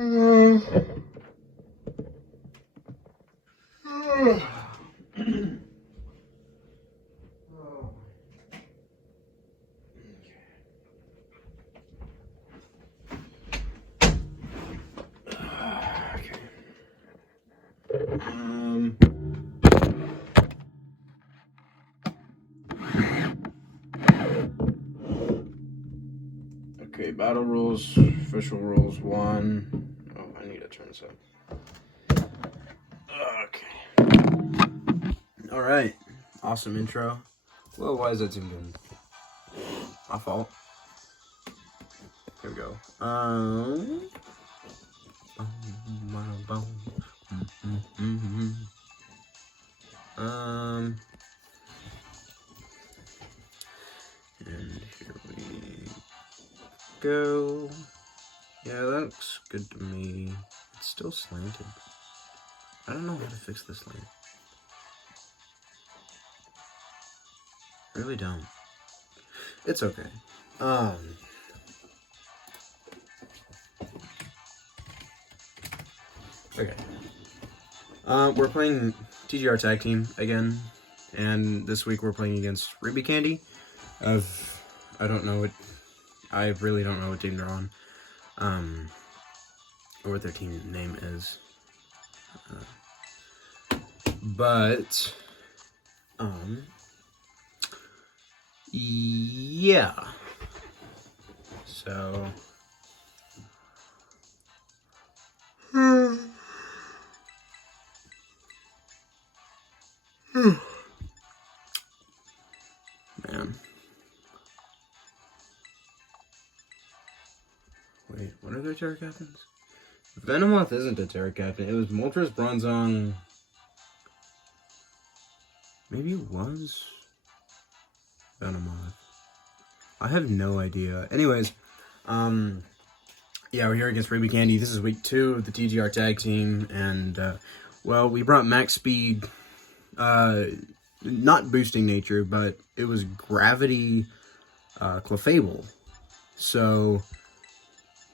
Okay, battle rules, official rules 1. Oh, I need to turn this up. Okay. Alright. Awesome intro. Whoa, why is that zoom in? My fault. Here we go. And here we go. Yeah, that looks good to me. It's still slanted. I don't know how to fix this lane. Really don't. It's okay. Okay. We're playing TGR Tag Team again, and this week we're playing against Rubycandy. I don't know what, I really don't know what team they're on, or what their team name is. But yeah. So. Man. Wait, what are their Terror Captains? Venomoth isn't a Terror Captain. It was Moltres Bronzong. Maybe it was Venomoth. I have no idea. Anyways, yeah, we're here against Rubycandy. This is week 2 of the TGR Tag Team, and, well, we brought max speed, not boosting nature, but it was gravity, Clefable. So,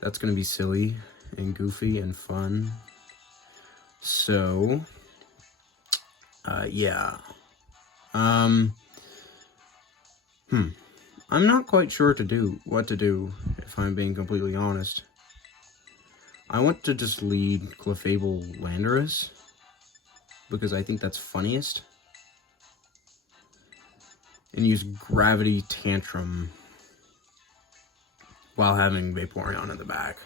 that's gonna be silly and goofy and fun. So, yeah. I'm not quite sure what to do, if I'm being completely honest. I want to just lead Clefable Landorus, because I think that's funniest. And use Gravity Tantrum while having Vaporeon in the back.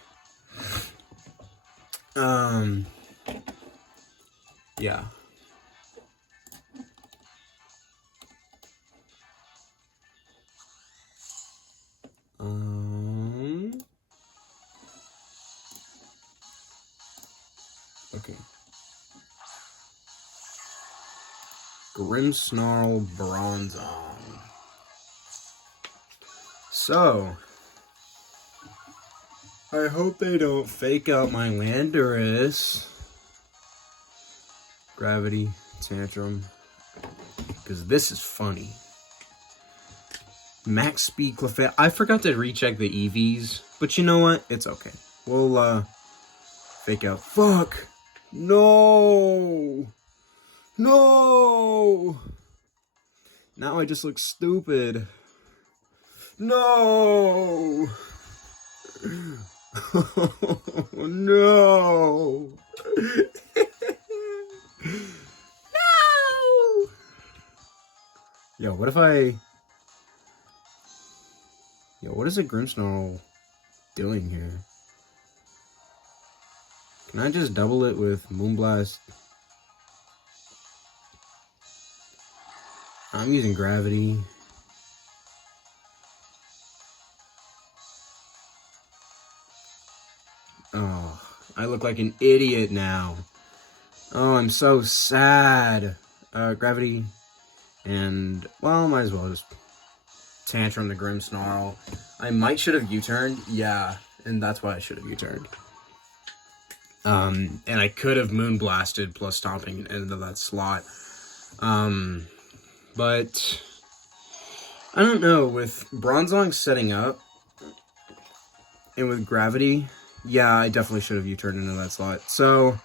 Yeah. Okay. Grimmsnarl Bronzong. So, I hope they don't fake out my Landorus. Gravity Tantrum. Because this is funny. Max Speed Clefable. I forgot to recheck the EVs. But you know what? It's okay. We'll, fake out. Fuck! No! No! Now I just look stupid. No! Oh, no! No! Yo, what if I... Yo, what is a Grimmsnarl doing here? Can I just double it with Moonblast? I'm using Gravity. Oh, I look like an idiot now. Oh, I'm so sad. Gravity. And, well, might as well just Tantrum the Grimmsnarl. I might should have U-turned. Yeah, and that's why I should have U-turned. And I could have Moonblasted plus stomping into that slot. But I don't know, with Bronzong setting up and with Gravity Yeah, I definitely should have U-turned into that slot. So,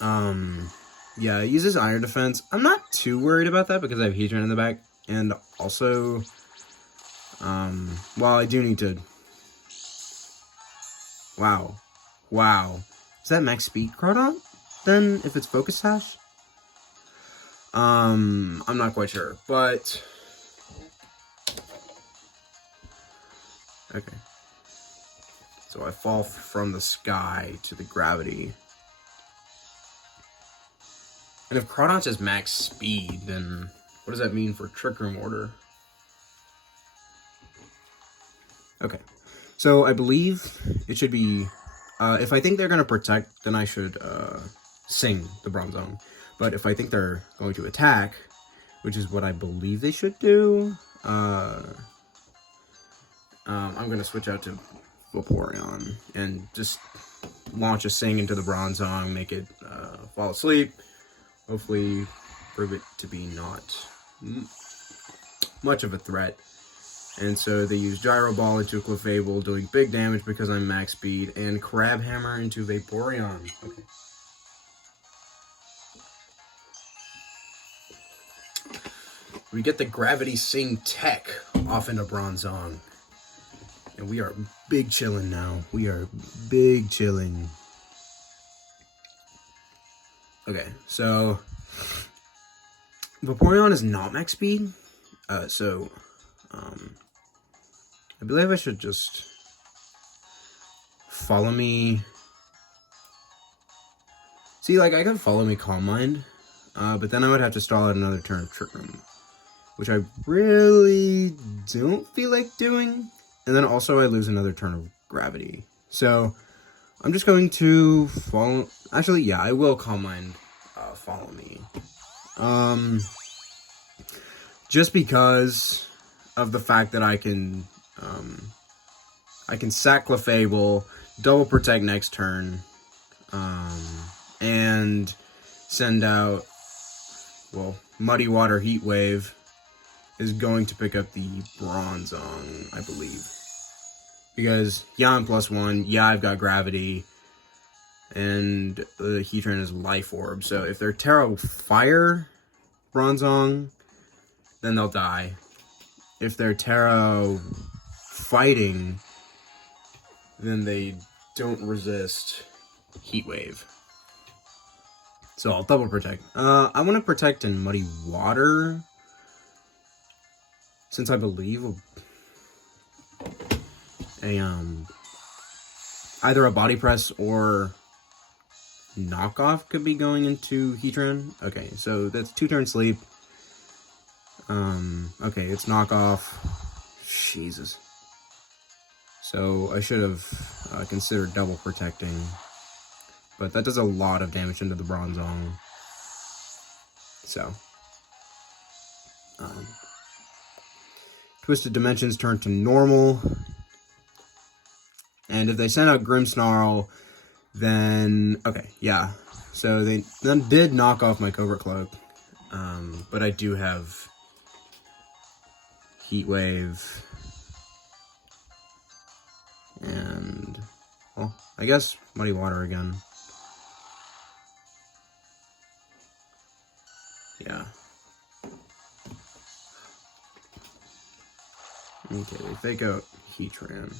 yeah, it uses Iron Defense. I'm not too worried about that because I have Heatran in the back. And also, well, I do need to... Wow. Wow. Is that max speed Crawdon? Then, if it's Focus Sash? I'm not quite sure, but... Okay. So I fall from the sky to the gravity. And if Crawdon's has max speed, then what does that mean for Trick Room order? Okay. So I believe it should be... if I think they're going to protect, then I should sing the Bronzong. But if I think they're going to attack, which is what I believe they should do, I'm going to switch out to Vaporeon and just launch a Sing into the Bronzong, make it fall asleep. Hopefully prove it to be not much of a threat. And so they use Gyro Ball into Clefable, doing big damage because I'm max speed, and Crab Hammer into Vaporeon. Okay. We get the Gravity Sing Tech off into Bronzong. And we are big chillin' now. We are big chillin'. Okay, so Vaporeon is not max speed. I believe I should just follow me. See, like, I could follow me Calm Mind, but then I would have to stall out another turn of Trick Room, which I really don't feel like doing. And then also I lose another turn of Gravity. So I'm just going to follow. Actually, yeah, I will Calm Mind follow me. Just because of the fact that I can sack Clefable, double protect next turn, and send out, well, Muddy Water Heat Wave is going to pick up the Bronzong, I believe. Because, yeah, I'm +1, yeah, I've got Gravity, and the Heatran is Life Orb. So if they're Terra Fire Bronzong, then they'll die. If they're Terra Fighting, then they don't resist Heat Wave. So I'll double protect. I want to protect in Muddy Water, since I believe either a Body Press or Knockoff could be going into Heatran. Okay, so that's 2-turn sleep. Okay, it's Knockoff. Jesus. So I should have considered double protecting. But that does a lot of damage into the Bronzong. So. Twisted Dimensions turn to normal. And if they send out Grimmsnarl, then... Okay, yeah. So they then did knock off my Covert Cloak. But I do have Heat Wave. And... well, I guess Muddy Water again. Yeah. Okay, they fake out Heatran.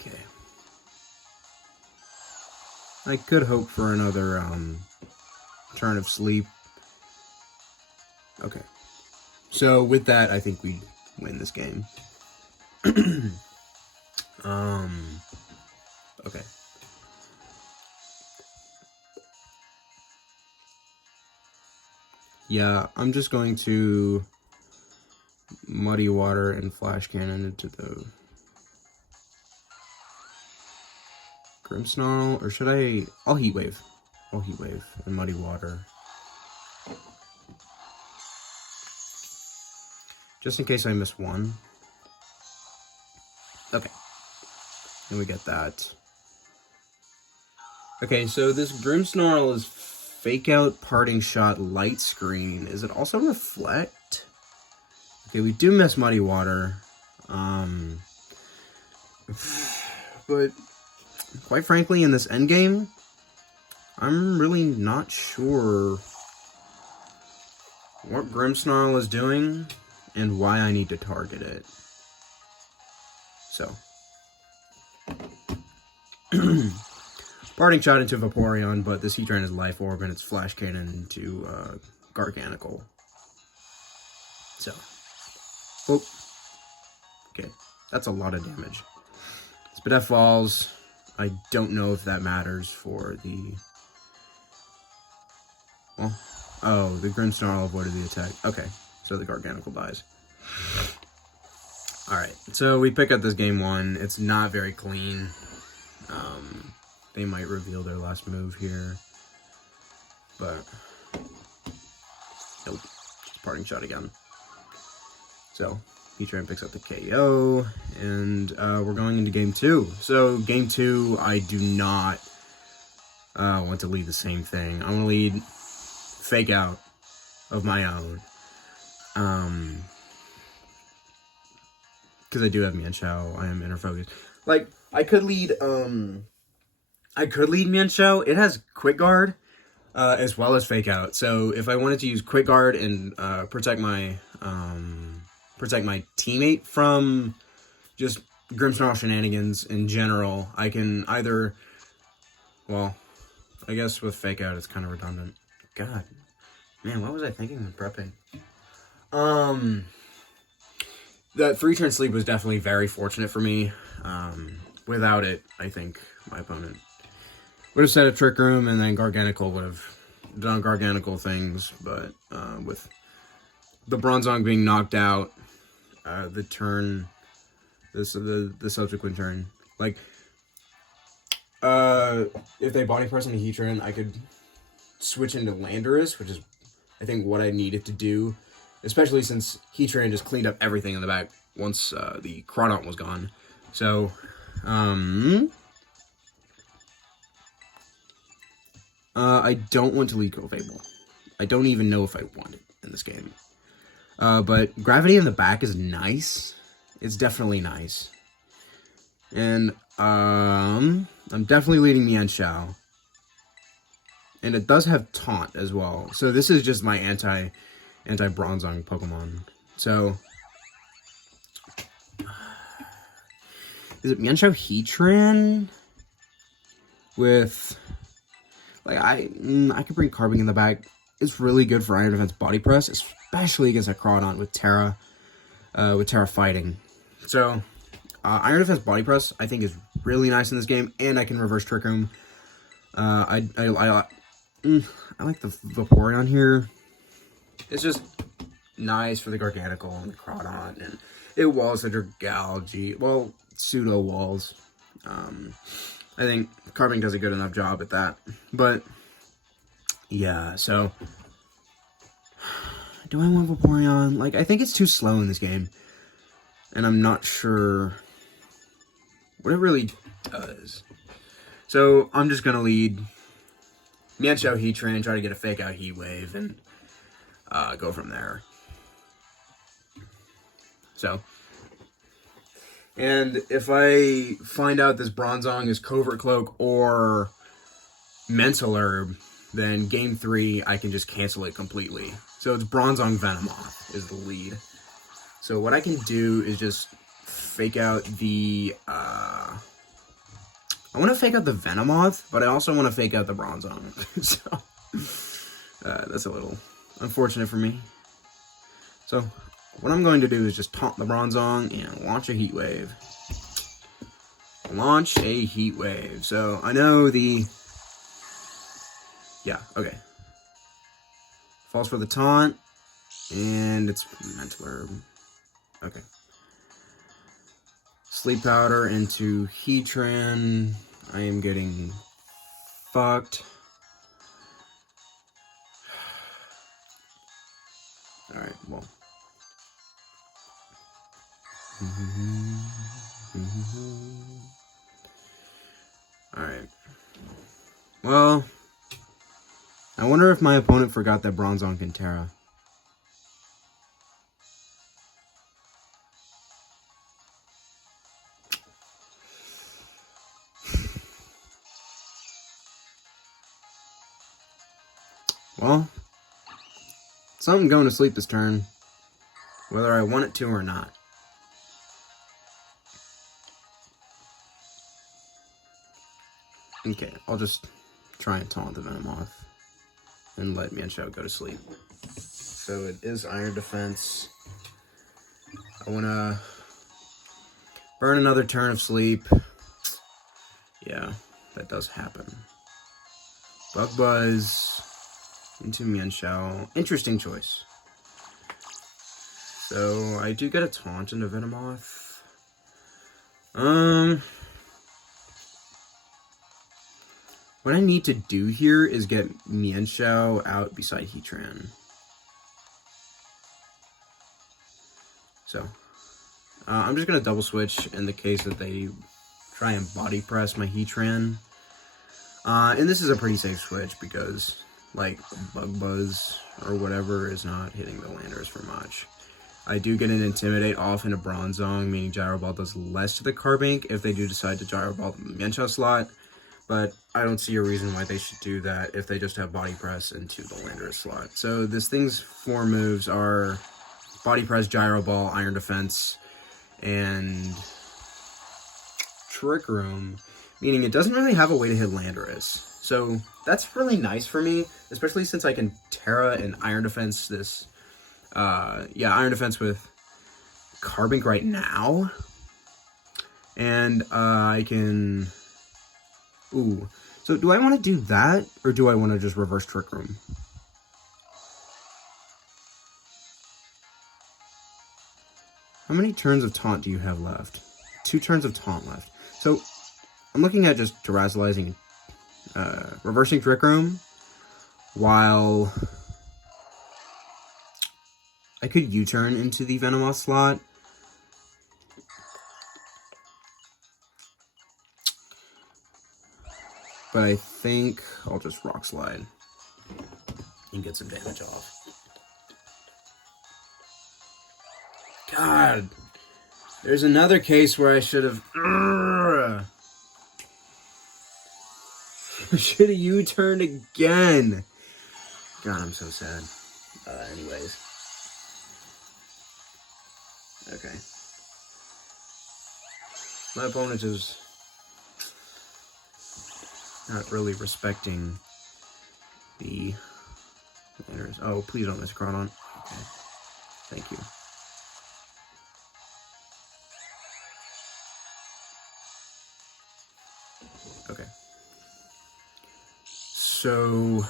Okay. I could hope for another turn of sleep. Okay. So with that, I think we win this game. Okay. Yeah, I'm just going to Muddy Water and Flash Cannon into the Grimmsnarl, or should I? I'll Heat Wave. I'll Heat Wave and Muddy Water. Just in case I miss one. Okay. And we get that. Okay, so this Grimmsnarl is Fake Out, Parting Shot, Light Screen. Is it also Reflect? Okay, we do miss Muddy Water. But quite frankly, in this endgame, I'm really not sure what Grimmsnarl is doing and why I need to target it. So. Parting shot into Vaporeon, but this Heatran is Life Orb and it's Flash Cannon into Garganical. So. Oh. Okay. That's a lot of damage. Spadef falls. I don't know if that matters for the... Well, oh, the Grimmsnarl avoided the attack. Okay, so the Garganical dies. Alright, so we pick up this game 1. It's not very clean. They might reveal their last move here. But, nope. Just parting shot again. So, Heatran picks up the KO, and we're going into game 2. So, game 2, I do not want to lead the same thing. I want to lead Fake Out of my own. Because I do have Mienshao, I am inner focus. Like, I could lead Mienshao. It has Quick Guard, as well as Fake Out. So if I wanted to use Quick Guard and protect my teammate from just Grimmsnarl shenanigans in general, I can either, well, I guess with Fake Out it's kind of redundant. God, man, what was I thinking when prepping? That 3-turn sleep was definitely very fortunate for me. Without it, I think my opponent would have set a Trick Room, and then Garganical would have done Garganical things. But with the Bronzong being knocked out, the subsequent turn, like if they body press on the Heatran, I could switch into Landorus, which is I think what I needed to do, especially since Heatran just cleaned up everything in the back once the Crawdaunt was gone. So, I don't want to lead Clefable. I don't even know if I want it in this game. But Gravity in the back is nice. It's definitely nice. And, I'm definitely leading Mienshao. And it does have Taunt as well. So this is just my anti-Bronzong Pokemon. So, is it Mienshao Heatran? With, like, I could bring Carbink in the back. It's really good for Iron Defense Body Press, especially against a Crawdaunt with Terra fighting. So, Iron Defense Body Press, I think, is really nice in this game, and I can reverse Trick Room. I like the Vaporeon here. It's just nice for the Garganical and the Crawdaunt, and it walls the Dragalge. Well, pseudo walls. I think Carbink does a good enough job at that. But yeah, so do I want Vaporeon? Like, I think it's too slow in this game, and I'm not sure what it really does. So I'm just gonna lead Mienshao Heatran, try to get a Fake Out Heat Wave, and go from there. So, and if I find out this Bronzong is Covert Cloak or Mental Herb, then game 3 I can just cancel it completely. So it's Bronzong Venomoth is the lead. So what I can do is just fake out the I want to fake out the Venomoth, but I also want to fake out the Bronzong. So that's a little unfortunate for me. So what I'm going to do is just taunt the Bronzong and launch a Heat Wave. Launch a Heat Wave. So I know the... Yeah, okay. Falls for the taunt, and it's Mental Herb. Okay. Sleep Powder into Heatran. I am getting fucked. Alright, well. Alright. Well, I wonder if my opponent forgot that Bronzong can Terra. Well, something going to sleep this turn, whether I want it to or not. Okay, I'll just try and taunt the Venomoth and let Mienshao go to sleep. So it is Iron Defense. I want to burn another turn of sleep. Yeah, that does happen. Bug Buzz into Mienshao. Interesting choice. So I do get a taunt into Venomoth. What I need to do here is get Mienshao out beside Heatran. So, I'm just going to double switch in the case that they try and body press my Heatran. And this is a pretty safe switch because, like, Bug Buzz or whatever is not hitting the Landers for much. I do get an Intimidate off in a Bronzong, meaning Gyro Ball does less to the Carbink if they do decide to Gyro Ball the Mienshao slot. But I don't see a reason why they should do that if they just have Body Press into the Landorus slot. So this thing's 4 moves are Body Press, Gyro Ball, Iron Defense, and Trick Room, meaning it doesn't really have a way to hit Landorus. So that's really nice for me, especially since I can Terra and Iron Defense this, Iron Defense with Carbink right now. And I can... Ooh, so do I want to do that, or do I want to just reverse Trick Room? How many turns of Taunt do you have left? 2 turns of Taunt left. So, I'm looking at just Terrazzleizing, reversing Trick Room, while I could U-turn into the Venomoth slot. But I think I'll just Rock Slide and get some damage off. God, there's another case where I should have... should have U-turned again. God, I'm so sad. Anyways. Okay. My opponent is not really respecting the Landers. Oh, please don't miss Crawdon. Okay. Thank you. Okay. So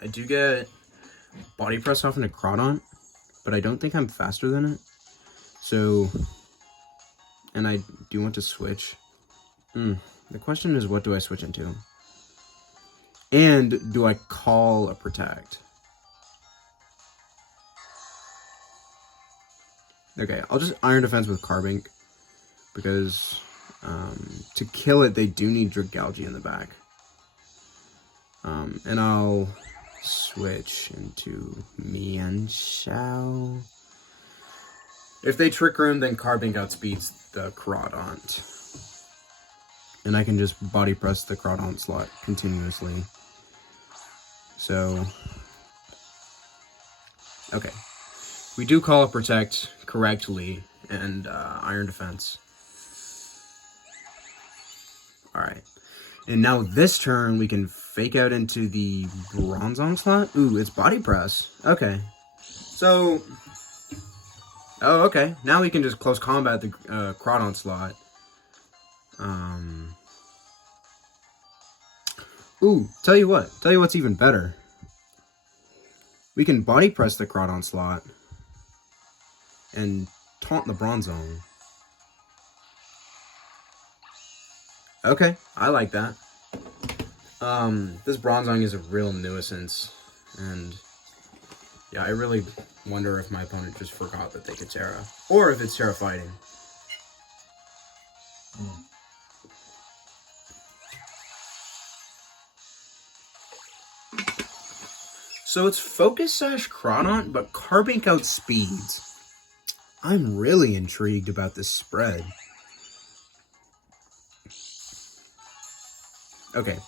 I do get Body Press off into Crawdon, but I don't think I'm faster than it. So, and I do want to switch. The question is, what do I switch into? And do I call a Protect? Okay, I'll just Iron Defense with Carbink, because to kill it, they do need Dragalge in the back. And I'll switch into Mienshao. If they Trick Room, then Carbink outspeeds the Crawdont. And I can just Body Press the Crawdont slot continuously. So, okay. We do call it Protect correctly, and Iron Defense. Alright. And now this turn, we can Fake Out into the Bronzong slot. Ooh, it's Body Press. Okay. So... Oh, okay. Now we can just Close Combat the Crawdont slot. Ooh, tell you what's even better. We can Body Press the Crawdont slot and taunt the Bronzong. Okay, I like that. This Bronzong is a real nuisance, and yeah, I really wonder if my opponent just forgot that they could Terra, or if it's Terra fighting. So it's Focus Sash Crawdont, but Carbink outspeeds. I'm really intrigued about this spread. Okay,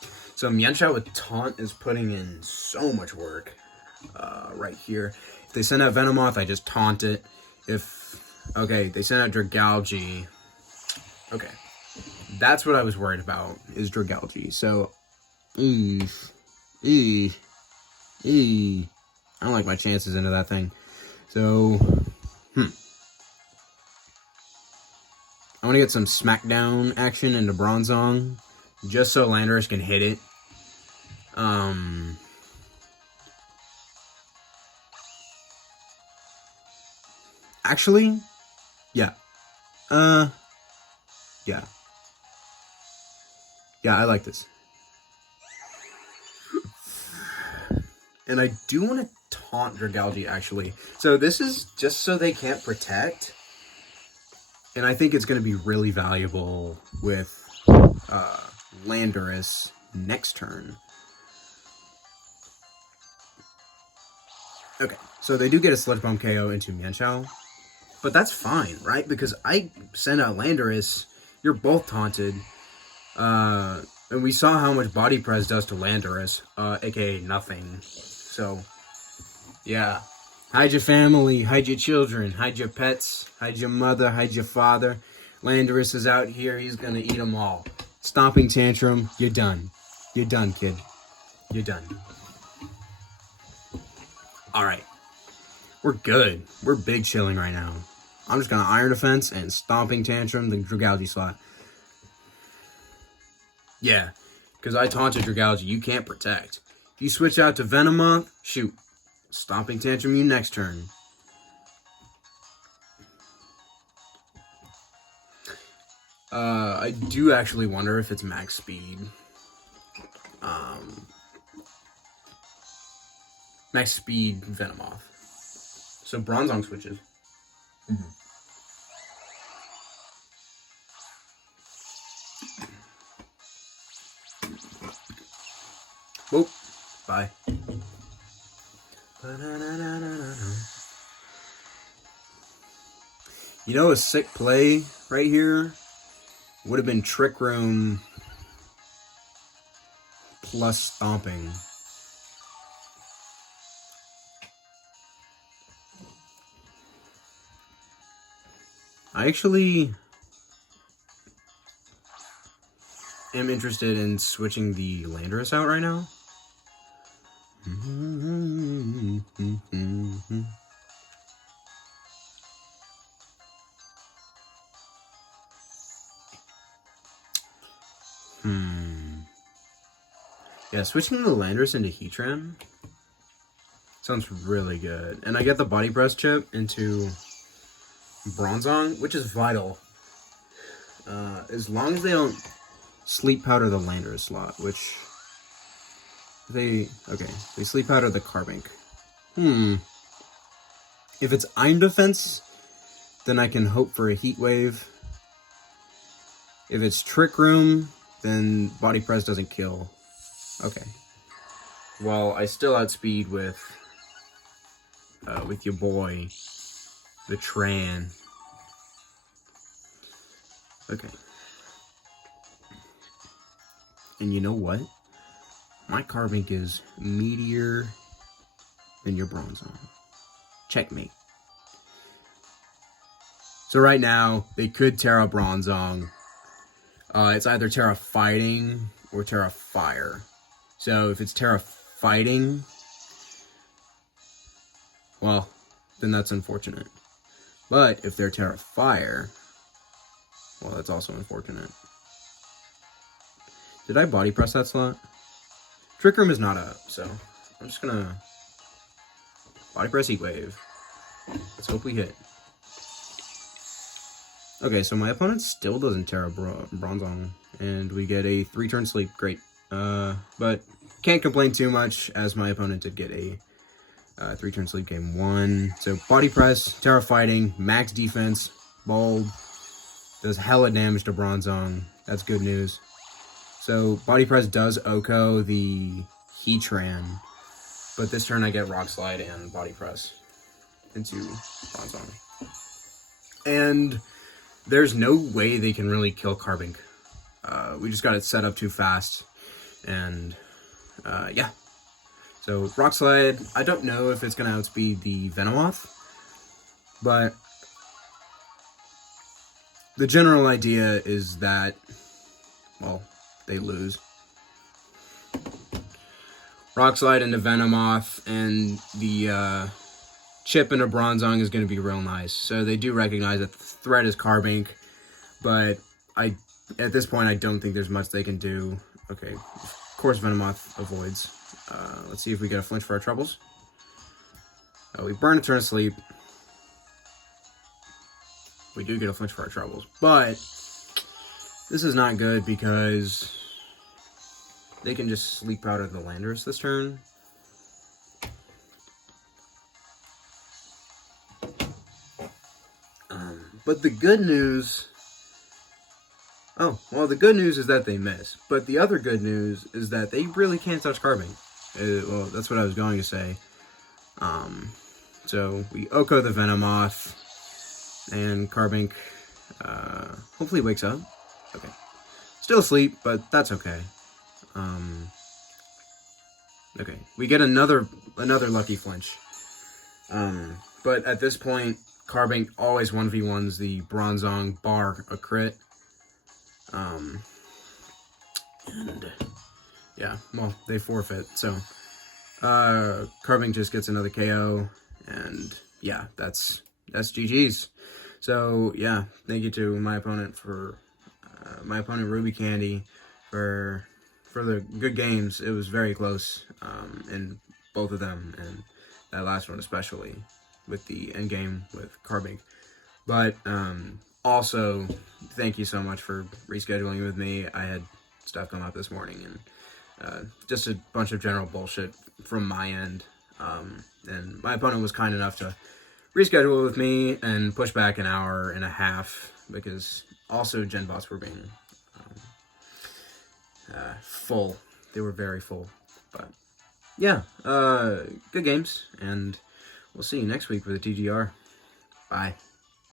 So Mienshao with Taunt is putting in so much work right here. If they send out Venomoth, I just taunt it. Okay, they send out Dragalge. Okay. That's what I was worried about, is Dragalge. So, I don't like my chances into that thing. So, I want to get some Smackdown action into Bronzong, just so Landorus can hit it. Actually, yeah. Yeah. Yeah, I like this. And I do want to taunt Dragalge, actually. So this is just so they can't protect. And I think it's going to be really valuable with Landorus next turn. Okay, so they do get a Sludge Bomb KO into Mienshao. But that's fine, right? Because I send out Landorus, you're both taunted. And we saw how much Body Press does to Landorus, aka nothing. So, yeah. Hide your family, hide your children, hide your pets, hide your mother, hide your father. Landorus is out here, he's gonna eat them all. Stomping Tantrum, you're done. You're done, kid. You're done. Alright. We're good. We're big chilling right now. I'm just gonna Iron Defense and Stomping Tantrum the Dragalge slot. Yeah, because I taunted Dragalge, you can't protect. If you switch out to Venomoth, shoot. Stomping Tantrum you next turn. I do actually wonder if it's max speed. Max speed Venomoth. So Bronzong switches. Whoop. Bye. You know, a sick play right here would have been Trick Room plus Stomping. I actually am interested in switching the Landorus out right now. Yeah, switching the Landorus into Heatran sounds really good. And I get the Body Press chip into Bronzong, which is vital. As long as they don't Sleep Powder the Landorus slot, which they Sleep Powder the Carbink. If it's Iron Defense, then I can hope for a Heat Wave. If it's Trick Room, then Body Press doesn't kill. Okay. Well, I still outspeed with your boy, the Tran. Okay. And you know what? My Carbink is meatier than your Bronzong. Checkmate. So right now, they could Terra Bronzong. It's either Terra Fighting or Terra Fire. So if it's Terra Fighting, well, then that's unfortunate. But if they're Terra Fire, well, that's also unfortunate. Did I Body Press that slot? Trick Room is not up, so I'm just gonna Body Press Heat Wave. Let's hope we hit. Okay, so my opponent still doesn't Terra Bronzong, and we get a 3-turn sleep. Great. But can't complain too much, as my opponent did get a 3-turn sleep game 1. So Body Press, Terra Fighting, max defense, Bulb, does hella damage to Bronzong. That's good news. So Body Press does Oko the Heatran, but this turn I get Rock Slide and Body Press into Bronzong. And there's no way they can really kill Carbink. We just got it set up too fast. And, yeah. So, Rock Slide, I don't know if it's going to outspeed the Venomoth, but the general idea is that, well, they lose. Rock Slide into Venomoth, and the chip into Bronzong is going to be real nice. So they do recognize that the threat is Carbink, but at this point, I don't think there's much they can do. Okay, of course Venomoth avoids. Let's see if we get a flinch for our troubles. We burn a turn of sleep. We do get a flinch for our troubles, but this is not good because they can just sleep out of the Landorus this turn. But the good news... Oh, well, the good news is that they miss. But the other good news is that they really can't touch Carbink. Well, that's what I was going to say. So we Oko the Venomoth, and Carbink hopefully wakes up. Okay. Still asleep, but that's okay. Okay, we get another lucky flinch. But at this point, Carbink always 1v1s the Bronzong bar a crit. And yeah, well, they forfeit, so Carbink just gets another KO, and yeah, that's GG's. So yeah, thank you to my opponent Rubycandy for the good games. It was very close in both of them, and that last one especially with the end game with Carbink. But also, thank you so much for rescheduling with me. I had stuff come up this morning, and just a bunch of general bullshit from my end. And my opponent was kind enough to reschedule with me and push back an hour and a half, because also Gen bots were being full. They were very full. But yeah, good games, and we'll see you next week with the TGR. Bye.